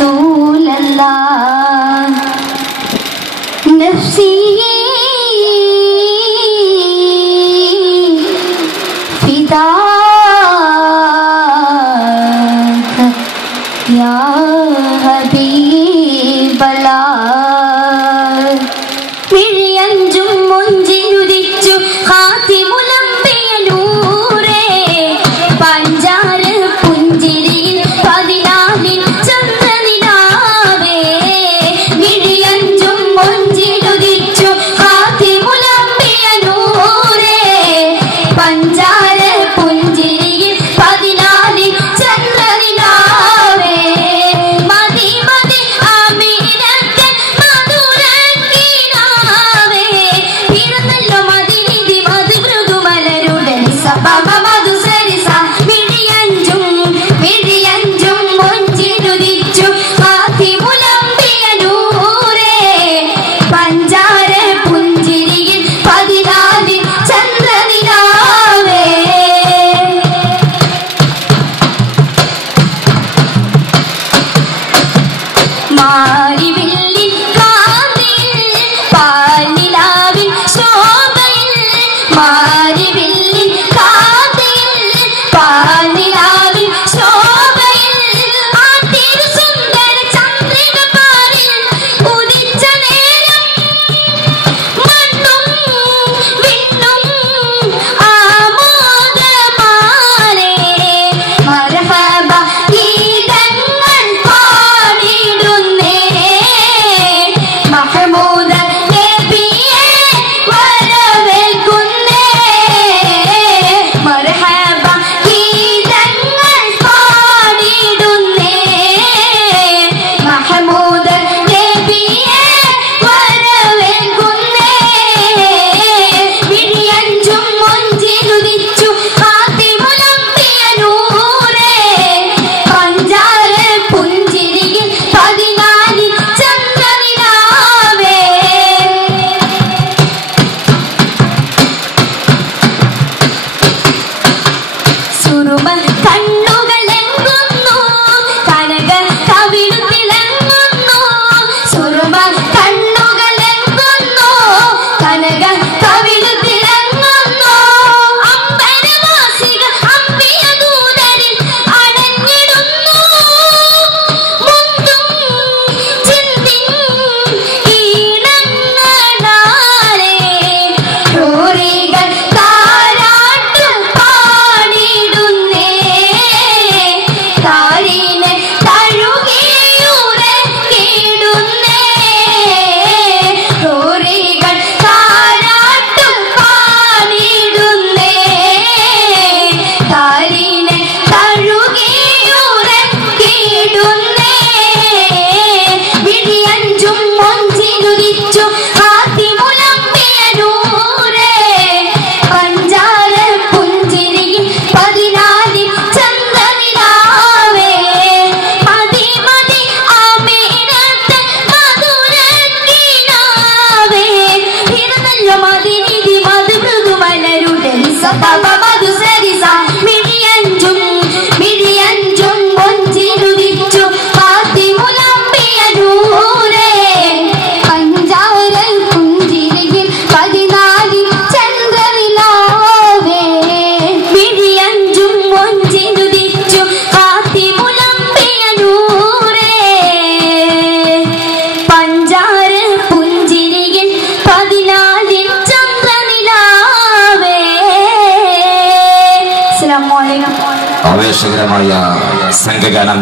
Rasulallah. Nafsi fidaak ya Habiballah. Miriyanjum munjinudichu khatimul anbiya noore panjar punjiril padinalin chandranilave. Miriyanjum munjinudichu khatimul anbiya noore panjar punjiril padinalin chandranilave. Madi madi aminate madurakinave pirannallo madinidi madu mrudu malarudan sababa madu sarisa. Miriyanjum munjinudichu khatimul anbiya noore panjar punjiril padinalin chandranilave. മാരിവില്ലിൻ കാതിൽ പാൽനിലാവിൻ ശോഭയിൽ. മാരിവില്ലിൻ കാതിൽ പാൽനിലാവിൻ ശോഭയിൽ ആ തിരുസുന്ദര ചന്ദ്രിക പാരിൽ ഉദിച്ച നേരം മണ്ണും വിണ്ണും ആമോദമാലേ. മർഹബ ഗീതങ്ങൾ പാടിടുന്നേ മഹമൂദ നബിയെ വരവേൽക്കുന്നേ. മർഹബ ഗീതങ്ങൾ പാടിടുന്നേ മഹമൂദ നബിയെ വരവേൽക്കുന്നേ. വിഴിയഞ്ചും മുഞ്ചിലുദിച്ചു ഖാതിമുൽ അംബിയ നൂറേ പഞ്ചാര പുഞ്ചിരിയിൽ പതിനാലിൽ ചന്ദ്രനിലാവേ. സുറുമ കണ്ണുകളെങ്ങുന്നു കനക കവിളു തിളങ്ങുന്നു. സുറുമ കണ്ണുകളെങ്ങുന്നു കനക കവിളു തിളങ്ങുന്നു. അമ്പരവാസികൾ അമ്പിയ ദൂതരിൽ അണഞ്ഞിടുന്നു. മുന്തും ചിന്തിൻ ഈണങ്ങളാലേ ഹൂറികൾ താരാട്ട് പാടിടുന്നേ. താരീനെ തഴുകിയുറക്കിടുന്നേ. ഹൂറികൾ താരാട്ട് പാടിടുന്നേ. താരീനെ തഴുകിയുറക്കിടുന്നേ. വിഴിയഞ്ചും മുഞ്ചിനുദിച്ചു ഖാതിമുൽ അംബിയ നൂറേ പഞ്ചാര പുഞ്ചിരിയിൽ പതിനാലിൽ ചന്ദ്രനിലാവേ. മതി മതി ആമീനത്തെ മധുരക്കിനാവേ പിറന്നല്ലോ മദിനിധി മധു മൃദു മലരുടൻ സബബ മധു സരിസ. മിഴിയഞ്ചും മുഞ്ചിനുദിച്ചു ഖാതിമുൽ അംബിയ നൂറേ പഞ്ചാര പുഞ്ചിരിയിൽ പതിനാലിൽ ചന്ദ്രനിലാവേ. മിഴിയഞ്ചും മുഞ്ചിനുദിച്ചു ഖാതിമുൽ അംബിയ നൂറേ പഞ്ചാര പുഞ്ചിരിയിൽ പതിനാലിൽ ചന്ദ്രനിലാവേ. അസ്സലാമു അലൈക്കും. ആവേശകരമായ സംഘഗാനം